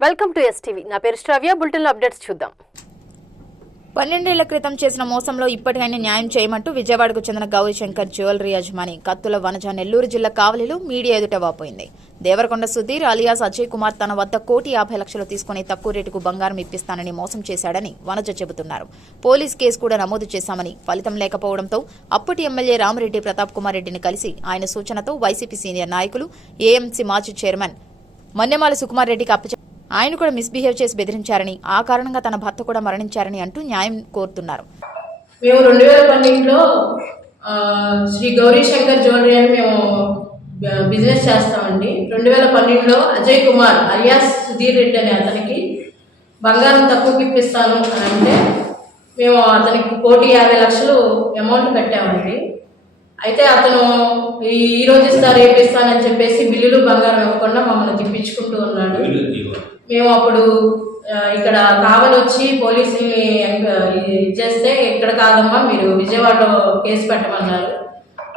Welcome to STV నా పేరు శ్రవ్య. బులెటిన్లో అప్డేట్స్ చూద్దాం. పన్నెండేళ్ళ క్రితం చేసిన మోసంలో ఇప్పటికైనా న్యాయం చేయమంటూ విజయవాడకు చెందిన గౌరీశంకర్ జ్యువెలరీ యజమాని కత్తుల వనజ నెల్లూరు జిల్లా కావలిలో మీడియా ఎదుట వాపోయింది. దేవరకొండ సుధీర్ అలియాస్ అజయ్ కుమార్ తన వద్ద కోటి యాభై లక్షలు తీసుకుని తక్కువ రేటుకు బంగారం ఇప్పిస్తానని మోసం చేశాడని వనజ చెబుతున్నారు. పోలీస్ కేసు కూడా నమోదు చేశామని ఫలితం లేకపోవడంతో అప్పటి ఎమ్మెల్యే రామరెడ్డి ప్రతాప్ కుమార్ రెడ్డిని కలిసి ఆయన సూచనతో వైసీపీ సీనియర్ నాయకులు ఏఎంసీ మాజీ చైర్మన్ మన్నెమాల సుకుమార్ రెడ్డికి అప్పచెప్పారు ఆయన కూడా మిస్బిహేవ్ చేసి బెదిరించారని ఆ కారణంగా తన భర్త కూడా మరణించారని అంటూ న్యాయం కోరుతున్నారు. మేము రెండు వేల పన్నెండులో శ్రీ గౌరీ శంకర్ జ్యువెలరీ అని మేము బిజినెస్ చేస్తామండి. రెండు వేల పన్నెండులో అజయ్ కుమార్ అలియాస్ సుధీర్ రెడ్డి అనే అతనికి బంగారం తక్కువకి ఇప్పిస్తాను అని అంటే మేము అతనికి కోటి యాభై లక్షలు అమౌంట్ కట్టామండి. అయితే అతను ఈ రోజు ఇస్తా రేపు ఇస్తానని చెప్పేసి బిల్లులు బంగారం ఇవ్వకుండా మమ్మల్ని తిప్పించుకుంటూ ఉన్నాడు. మేము అప్పుడు ఇక్కడ కావలి వచ్చి పోలీసుల్ని చేస్తే ఇక్కడ కాదమ్మా మీరు విజయవాడలో కేసు పెట్టమన్నారు.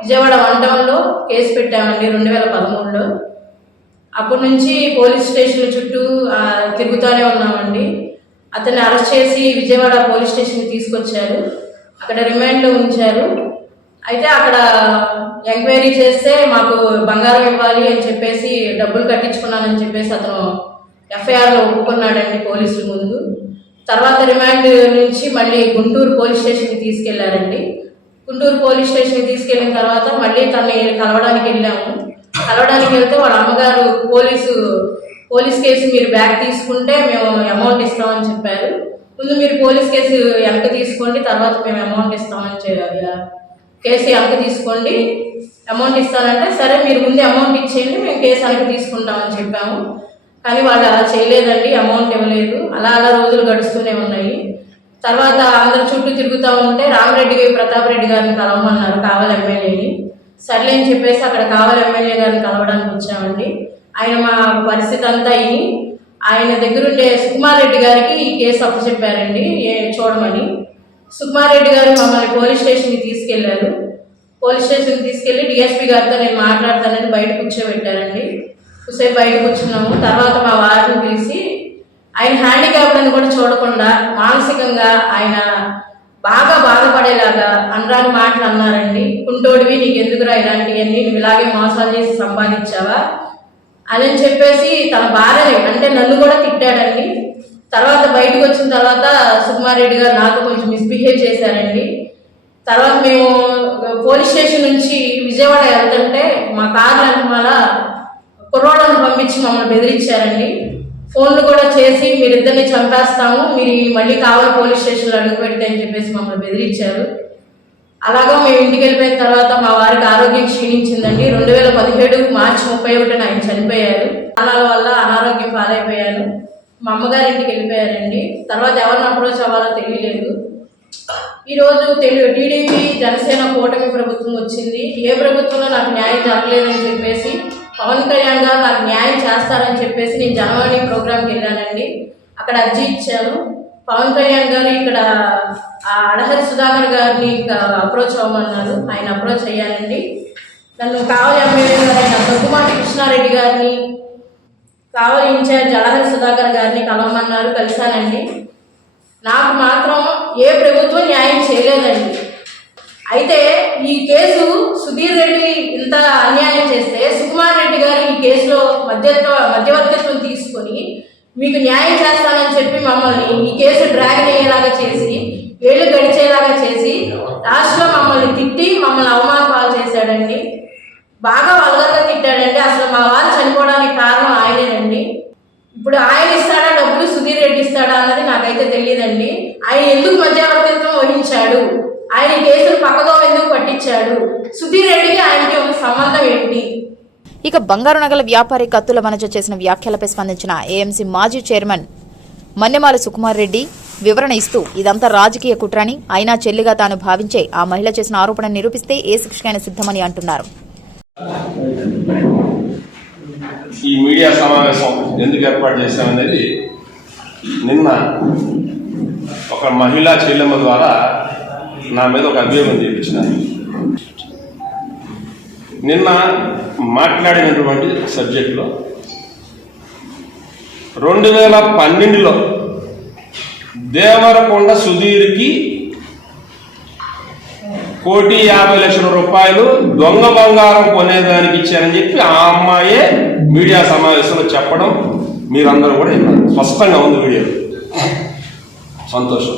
విజయవాడ వన్ టౌన్లో కేసు పెట్టామండి రెండు వేల పదమూడులో. అప్పటి నుంచి పోలీస్ స్టేషన్ చుట్టూ తిరుగుతూనే ఉన్నామండి. అతన్ని అరెస్ట్ చేసి విజయవాడ పోలీస్ స్టేషన్కి తీసుకొచ్చారు. అక్కడ రిమాండ్లో ఉంచారు. అయితే అక్కడ ఎంక్వైరీ చేస్తే మాకు బంగారం ఇవ్వాలి అని చెప్పేసి డబ్బులు కట్టించుకున్నానని చెప్పేసి అతను ఎఫ్ఐఆర్లో ఒప్పుకున్నాడండి పోలీసుల ముందు. తర్వాత రిమాండ్ నుంచి మళ్ళీ గుంటూరు పోలీస్ స్టేషన్కి తీసుకెళ్ళారండి. గుంటూరు పోలీస్ స్టేషన్కి తీసుకెళ్ళిన తర్వాత మళ్ళీ తనని కలవడానికి వెళ్ళాము. కలవడానికి వెళ్తే వాళ్ళ అమ్మగారు పోలీసు పోలీస్ కేసు మీరు బ్యాక్ తీసుకుంటే మేము అమౌంట్ ఇస్తామని చెప్పారు. ముందు మీరు పోలీస్ కేసు వెనక తీసుకోండి తర్వాత మేము అమౌంట్ ఇస్తామని చెప్పారు. కేసు వెనక తీసుకోండి. అమౌంట్ ఇస్తానంటే సరే మీరు ముందు అమౌంట్ ఇచ్చేయండి మేము కేసు వెనక తీసుకుంటామని చెప్పాము. కానీ వాళ్ళు అలా చేయలేదండి అమౌంట్ ఇవ్వలేదు. అలా అలా రోజులు గడుస్తూనే ఉన్నాయి. తర్వాత అందరి చుట్టూ తిరుగుతూ ఉంటే రామరెడ్డి ప్రతాప్ రెడ్డి గారిని కలవమన్నారు కావాలి ఎమ్మెల్యేని. సర్లే అని చెప్పేసి అక్కడ కావాలి ఎమ్మెల్యే గారిని కలవడానికి వచ్చామండి. ఆయన మా పరిస్థితి అంతా అయ్యి ఆయన దగ్గరుండే సుకుమార్ రెడ్డి గారికి ఈ కేసు అప్పచెప్పారండి ఏ చూడమని. సుకుమారెడ్డి గారు మమ్మల్ని పోలీస్ స్టేషన్కి తీసుకెళ్ళారు. పోలీస్ స్టేషన్కి తీసుకెళ్ళి డిఎస్పీ గారితో నేను మాట్లాడతానని బయట కూర్చోబెట్టారండి. కూర్చొని బయట కూర్చున్నాము. తర్వాత మా వారిని పిలిచి ఆయన హ్యాండిక్యాప్డ్ అని కూడా చూడకుండా మానసికంగా ఆయన బాగా బాధపడేలాగా అనరాని మాటలు అన్నారండి. కుంటోడివి నీకు ఎందుకురా ఇలాంటివన్నీ? నువ్వు ఇలాగే మోసాలు చేసి సంపాదించావా? అని చెప్పేసి తన భార్యని అంటే నన్ను కూడా తిట్టాడండి. తర్వాత బయటకు వచ్చిన తర్వాత సుకుమారెడ్డి గారు నాతో కొంచెం మిస్బిహేవ్ చేశారండి. తర్వాత మేము పోలీస్ స్టేషన్ నుంచి విజయవాడ వెళ్తుంటే మా కార్ల వెనకాల కుర్రోళ్ళని పంపించి మమ్మల్ని బెదిరించారండి. ఫోన్లు కూడా చేసి మీరిద్దరిని చంపేస్తాము మీరు మళ్ళీ కావాలి పోలీస్ స్టేషన్లో అడుగుపెడితే అని చెప్పేసి మమ్మల్ని బెదిరించారు. అలాగా మేము ఇంటికి వెళ్ళిపోయిన తర్వాత మా వారికి ఆరోగ్యం క్షీణించిందండి. రెండు వేల పదిహేడు మార్చి ముప్పై ఒకటిన ఆయన చనిపోయారు. ప్రాణాల వల్ల అనారోగ్యం పాలైపోయాను. మా అమ్మగారి ఇంటికి వెళ్ళిపోయారండి. తర్వాత ఎవరిని అప్రోచ్ అవ్వాలో తెలియలేదు. ఈరోజు తెలుగు టీడీపీ జనసేన కూటమి ప్రభుత్వం వచ్చింది. ఏ ప్రభుత్వంలో నాకు న్యాయం జరగలేదని చెప్పేసి పవన్ కళ్యాణ్ గారు నాకు న్యాయం చేస్తారని చెప్పేసి నేను జనవాణి ప్రోగ్రామ్కి వెళ్ళానండి. అక్కడ అర్జీ ఇచ్చాను. పవన్ కళ్యాణ్ గారు ఇక్కడ ఆ అడహరి సుధాకర్ గారిని అప్రోచ్ అవ్వమన్నారు. ఆయన అప్రోచ్ అయ్యానండి నన్ను కావాలి ఎమ్మెల్యే గారైన దగ్గుమాటి కృష్ణారెడ్డి గారిని కావలి ఇన్ఛార్జ్ అడహరి సుధాకర్ గారిని కలవమన్నారు. కలిశానండి. నాకు మాత్రం ఏ ప్రభుత్వం న్యాయం చేయలేదండి. అయితే ఈ కేసు సుధీర్ రెడ్డి ఇంత అన్యాయం చేస్తే సుకుమార్ రెడ్డి గారు ఈ కేసులో మధ్యత్వ మధ్యవర్తిత్వం తీసుకొని మీకు న్యాయం చేస్తానని చెప్పి మమ్మల్ని ఈ కేసు డ్రాగన్ అయ్యేలాగా చేసి ఏళ్ళు గడిచేలాగా చేసి లాస్ట్లో మమ్మల్ని తిట్టి మమ్మల్ని అవమానపాలు చేశాడండి. బాగా వల్గర్గా తిట్టాడండి. అసలు మా వారు చనిపోవడానికి కారణం ఇప్పుడు ఆయన ఇస్తాడా? డబ్బులు సుధీర్ రెడ్డి ఇస్తాడా అన్నది నాకైతే తెలియదండి. ఆయన ఎందుకు మధ్యవర్తిత్వం వహించాడు? ఆయన కేసులు పక్కదో ఎందుకు పట్టించాడు? సుధీర్ రెడ్డికి ఆయనకి ఉన్న సంబంధం ఏంటి? ఇక బంగారు నగల వ్యాపారి కత్తుల వనజ చేసిన వ్యాఖ్యలపై స్పందించిన ఏఎంసీ మాజీ చైర్మన్ మన్నెమాల సుకుమార్ రెడ్డి వివరణ ఇస్తూ ఇదంతా రాజకీయ కుట్రని అయినా చెల్లిగా తాను భావించే ఆ మహిళ చేసిన ఆరోపణ నిరూపిస్తే ఏ శిక్షకైనా సిద్ధమని అంటున్నారు. ఈ మీడియా సమావేశం ఎందుకు ఏర్పాటు చేశామనేది నిన్న ఒక మహిళా చెల్లెమ్మ ద్వారా నా మీద ఒక అభియోగం చేయించినారు. నిన్న మాట్లాడినటువంటి సబ్జెక్టులో రెండు వేల పన్నెండులో దేవరకొండ సుధీర్కి కోటి యాభై లక్షల రూపాయలు దొంగ బంగారం కొనేదానికి ఇచ్చారని చెప్పి ఆ అమ్మాయే మీడియా సమావేశంలో చెప్పడం మీరందరూ కూడా విన్నారు స్పష్టంగా ఉంది వీడియో. సంతోషం.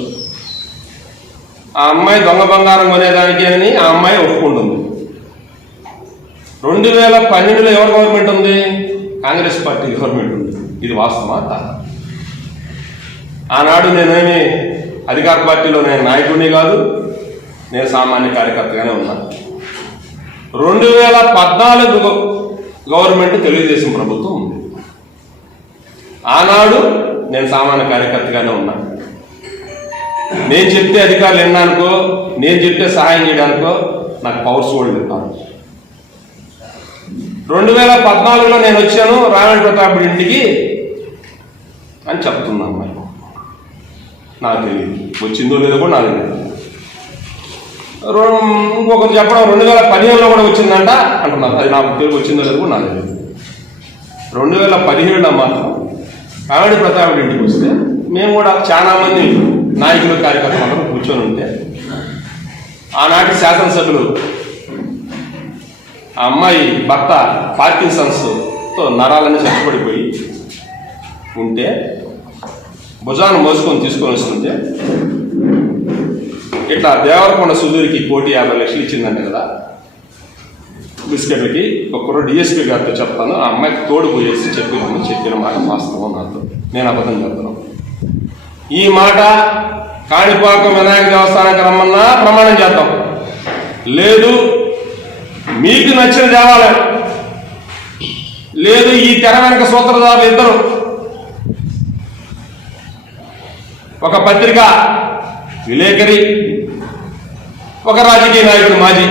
ఆ అమ్మాయి దొంగ బంగారం కొనేదానికి అని ఆ అమ్మాయి ఒప్పుకుంటుంది. రెండు వేల పన్నెండులో ఎవరి గవర్నమెంట్ ఉంది? కాంగ్రెస్ పార్టీ గవర్నమెంట్ ఉంది. ఇది వాస్తవా ఆనాడు నేనేమి అధికార పార్టీలో నేను నాయకుడిని కాదు నేను సామాన్య కార్యకర్తగానే ఉన్నాను రెండు వేల పద్నాలుగు గవర్నమెంట్ తెలుగుదేశం ప్రభుత్వం ఉంది. ఆనాడు నేను సామాన్య కార్యకర్తగానే ఉన్నా. నేను చెప్తే అధికారులు విన్నానుకో నేను చెప్తే సహాయం చేయడానికో నాకు పవర్స్ కూడా కాదు రెండు వేల పద్నాలుగులో నేను వచ్చాను రావణ ప్రతాప్ ఇంటికి అని చెప్తున్నాను అమ్మాయి నాకు తెలియదు. వచ్చిందో లేదో కూడా నాకు తెలియదు. ఇంకొకరు చెప్పడం రెండు వేల పదిహేనులో కూడా వచ్చిందంట అంటున్నారు. అది నాకు తెలుగు వచ్చిందో లేదు కూడా నాకు తెలియదు. రెండు వేల పదిహేడులో మాత్రం కామెడీ ప్రతాప్ ఇంటికి వస్తే మేము కూడా చాలా మంది నాయకులు కార్యకర్తలు కూర్చొని ఉంటే ఆనాటి శాసనసభ్యులు ఆ అమ్మాయి భర్త పార్కిన్సన్స్తో నరాలన్నీ చచ్చిపడిపోయి ఉంటే భుజాన్ని మోసుకొని తీసుకొని వస్తుంటే ఇట్లా దేవరకొండ సుధూరికి కోటి యాభై లక్షలు ఇచ్చిందంట కదా. బిస్కెట్లకి ఒక్కరు డిఎస్పీ గారితో చెప్తాను ఆ అమ్మాయికి తోడు పోయేసి చెప్పినాము చెప్పిన మాట వాస్తవం నాతో. నేను అబద్ధం చెప్తున్నాను ఈ మాట కాణిపాకం వినాయక దేవస్థానానికి రమ్మన్నా ప్రమాణం చేద్దాం. లేదు మీకు నచ్చిన దేవాలయం. లేదు ఈ తెర వెనక సూత్రధారులు ఇద్దరు. ఒక పత్రిక విలేకరి ఒక రాజకీయ నాయకుడు మాజీ.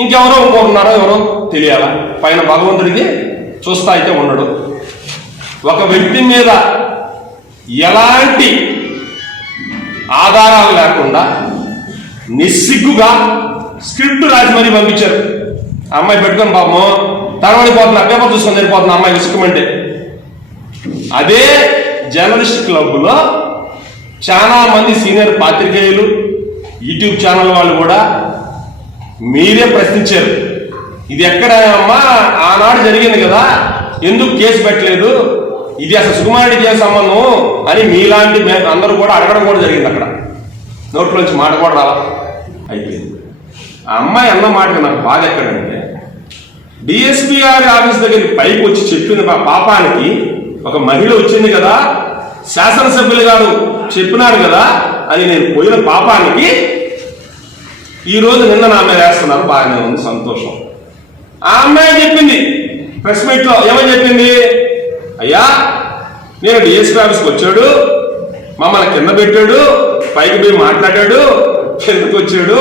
ఇంకెవరో ఇంకొకరున్నారో ఎవరో తెలియాల. పైన భగవంతుడికి చూస్తా అయితే ఉండడు. ఒక వ్యక్తి మీద ఎలాంటి ఆధారాలు లేకుండా నిస్సిగ్గుగా స్క్రిప్ట్ రాసి మరీ పంపించారు. అమ్మాయి పెట్టుకొని పాపము తరవడిపోతున్నా అబ్బాయి చూసుకొని వెళ్ళిపోతుంది అమ్మాయి విసుకమంటే అదే జర్నలిస్ట్ క్లబ్లో చాలా మంది సీనియర్ పాత్రికేయులు యూట్యూబ్ ఛానల్ వాళ్ళు కూడా మీరే ప్రశ్నించారు. ఇది ఎక్కడ అమ్మా? ఆనాడు జరిగింది కదా. ఎందుకు కేసు పెట్టలేదు? ఇది అసలు సుకుమారెడ్డి ఏం సంబంధం అని మీలాంటి అందరూ కూడా అడగడం కూడా జరిగింది అక్కడ. నోట్లోంచి మాట కూడా రాలా. అయిపోయింది. ఆ అమ్మాయి అన్న మాట నాకు బాధ ఎక్కడంటే డిఎస్పీ గారి ఆఫీస్ దగ్గరికి పైకి వచ్చి చెప్పింది మా పాపానికి ఒక మహిళ వచ్చింది కదా. శాసనసభ్యులు గారు చెప్పినారు కదా అని నేను పోయిన పాపానికి ఈ రోజు నిన్న నా మీద వేస్తున్నారు బాగానే ఉంది సంతోషం. ఆ అమ్మాయి చెప్పింది ప్రెస్ మీట్లో ఏమని చెప్పింది? అయ్యా నేను డిఎస్పీ ఆఫీస్కి వచ్చాడు మమ్మల్ని కింద పెట్టాడు పైకి పోయి మాట్లాడాడు కిందకు వచ్చాడు.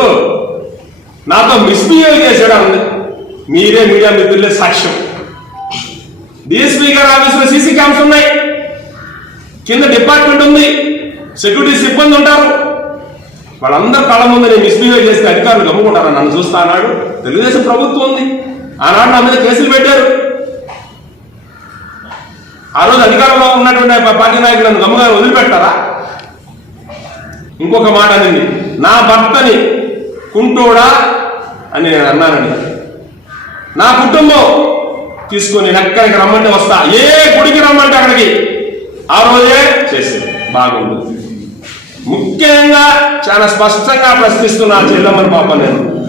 నాతో మిస్బిహేవ్ చేశాడు అంది మీరే మీడియా మిత్రులే సాక్ష్యం. డిఎస్పీ గారి ఆఫీస్లో సీసీ క్యామ్స్ ఉన్నాయి కింద డిపార్ట్మెంట్ ఉంది. సెక్యూరిటీ సిబ్బంది ఉంటారు. వాళ్ళందరూ కళ్ళ ముందు నేను మిస్బిహేవ్ చేస్తే అధికారులు గమ్ముకుంటారా. నన్ను చూస్తా అన్నాడు. తెలుగుదేశం ప్రభుత్వం ఉంది. ఆనాడు నా మీద కేసులు పెట్టారు. ఆ రోజు అధికారంలో ఉన్నటువంటి పార్టీ నాయకులను గమ్ముగా వదిలిపెట్టారా? ఇంకొక మాట అనింది నా భర్తని కుంటోడా అని నేను అన్నానండి. నా కుటుంబం తీసుకొని ఎక్కడికి రమ్మంటే వస్తా. ఏ గుడికి రమ్మంటే అక్కడికి? ఆ రోజే చేసింది. బాగుంది. ముఖ్యంగా చాలా స్పష్టంగా ప్రశ్నిస్తున్నా చెల్లమ్మని పాప నేను.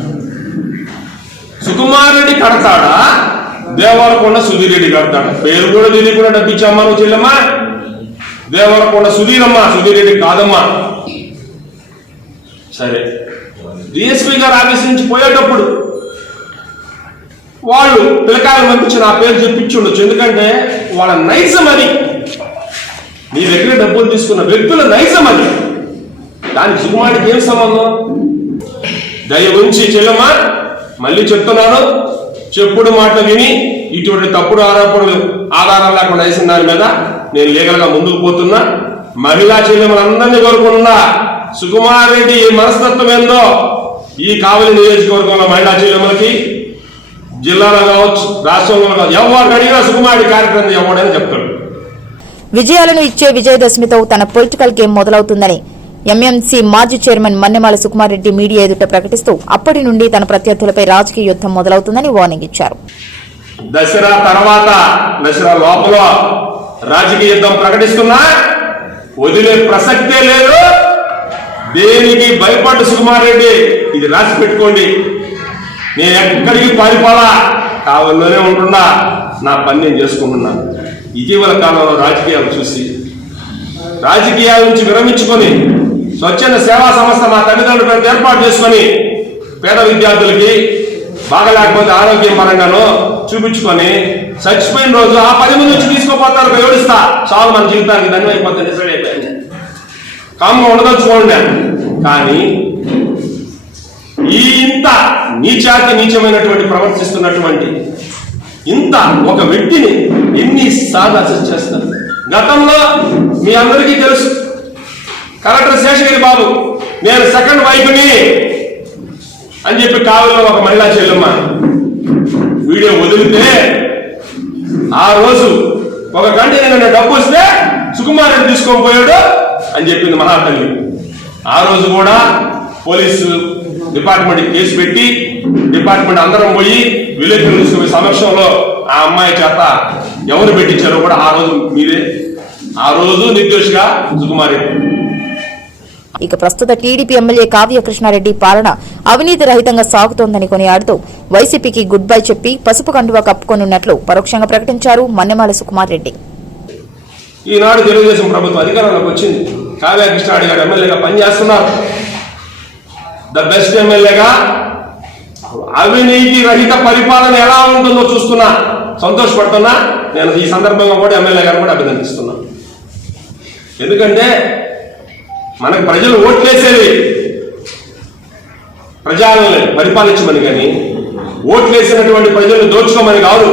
సుకుమార్ రెడ్డి కడతాడా? దేవరకొండ సుధీరెడ్డి కడతాడా? పేరు కూడా తెలియకుండా డబ్బిచ్చామ్మా నువ్వు చెల్లమ్మ? దేవరకొండ సుధీరమ్మ సుధీరెడ్డి కాదమ్మా. సరే. డిఎస్పీ గారు ఆఫీస్ నుంచి పోయేటప్పుడు వాళ్ళు పిల్లకాయలు పంపించిన నా పేరు చెప్పించుండొచ్చు. ఎందుకంటే వాళ్ళ నైజం అది. నీ దగ్గర డబ్బులు తీసుకున్న వ్యక్తుల నైజం అది. దానికి సుకుమారుడికి ఏం సంబంధం? దయ ఉంచి చెల్లమ్మ మళ్ళీ చెప్తున్నాను. చెప్పుడు మాటలు విని ఇటువంటి తప్పుడు ఆరోపణలు ఆధారం లేకుండా వేసిన దాని మీద నేను లీగల్గా ముందుకు పోతున్నా. మహిళా చెల్లెమ్మలందరినీ కోరుకుంటున్నా. సుకుమార్ రెడ్డి ఈ మనస్తత్వం ఏందో? ఈ కావలి నియోజకవర్గంలో మహిళా చెల్లెమ్మలకి జిల్లాలో కావచ్చు రాష్ట్రంలో కావచ్చు ఎవరు అడిగినా సుకుమారి కార్యక్రమం ఎవడని చెప్తాడు. విజయాలను ఇచ్చే విజయదశమితో తన పొలిటికల్ గేమ్ మొదలవుతుందని ఎంఎంసీ మాజీ చైర్మన్ మన్నెమాల సుకుమారెడ్డి మీడియా ఎదుట ప్రకటిస్తూ అప్పటి నుండి తన ప్రత్యర్థులపై రాజకీయ యుద్ధం మొదలవుతుందని వార్నింగ్ ఇచ్చారు. దసరా తర్వాత దసరా లోపల రాజకీయ యుద్ధం ప్రకటిస్తున్నా వదిలే ప్రసక్తే లేదు. దేనికి భయపడ్డ సుకుమారెడ్డి ఇది రాసి పెట్టుకోండి. నేను ఎక్కడికి పారిపోలా? కావల్లోనే ఉంటున్నా. నా పని నేను చేసుకుంటున్నాను ఇటీవల కాలంలో రాజకీయాలు చూసి రాజకీయాల నుంచి విరమించుకొని స్వచ్ఛంద సేవా సంస్థ మా తల్లిదండ్రులను ఏర్పాటు చేసుకొని పేద విద్యార్థులకి బాగలేకపోతే ఆరోగ్యం పరంగానో చూపించుకొని చచ్చిపోయిన రోజు ఆ పది మంది వచ్చి తీసుకోపోతారు ఏడుస్తా. చాలు మన జీవితానికి ధన్యం అయిపోతే డిసైడ్ అయిపోయింది. కామ్గా ఉండదలుచుకోండి కానీ ఈ ఇంత నీచాతి నీచమైనటువంటి ప్రవర్తిస్తున్నటువంటి ఇంత ఒక వ్యక్తిని ఎన్ని సార్లు చేస్తారు? గతంలో మీ అందరికీ తెలుసు కలెక్టర్ శేషగిరి బాబు నేను సెకండ్ వైఫ్ని అని చెప్పి కావలిలో ఒక మహిళా చెల్లెమ్మ. వీడియో వదిలితే ఆ రోజు ఒక గంట నేను డబ్బు వస్తే సుకుమార్ తీసుకొని పోయాడు అని చెప్పింది మహాతల్లి. ఆ రోజు కూడా పోలీసు డిపార్ట్మెంట్ కేసు పెట్టి డిపార్ట్మెంట్ అందరం పోయి విలేకరులు సమక్షంలో ఆ అమ్మాయి చేత ఎవరు పెట్టించారో కూడా ఆ రోజు మీరే. ఆ రోజు నిర్దోషిగా సుకుమారి. ఇక ప్రస్తుత టీడీపీ ఎమ్మెల్యే కావ్య కృష్ణారెడ్డి పాలన అవినీతి రహితంగా సాగుతోందని కొనియాడుతూ వైసీపీకి గుడ్ బై చెప్పి పసుపు కండువా కప్పుకొనున్నట్లు పరోక్షంగా ప్రకటించారు మన్నెమాల సుకుమార్ రెడ్డి. ఈనాడు తెలుగుదేశం ప్రభుత్వం అధికారంలోకి వచ్చింది. కావ్య కృష్ణారెడ్డి గారు ఎమ్మెల్యేగా పనిచేస్తున్నారు. ద బెస్ట్ ఎమ్మెల్యేగా అవినీతి రహిత పరిపాలన ఎలా ఉంటుందో చూస్తున్నా. సంతోషపడుతున్నా. నేను ఈ సందర్భంగా కూడా ఎమ్మెల్యే గారు కూడా అభినందిస్తున్నాను ఎందుకంటే మనకు ప్రజలు ఓట్లేసేది ప్రజలను పరిపాలించమని కానీ ఓట్లేసినటువంటి ప్రజలను దోచుకోమని కాదు.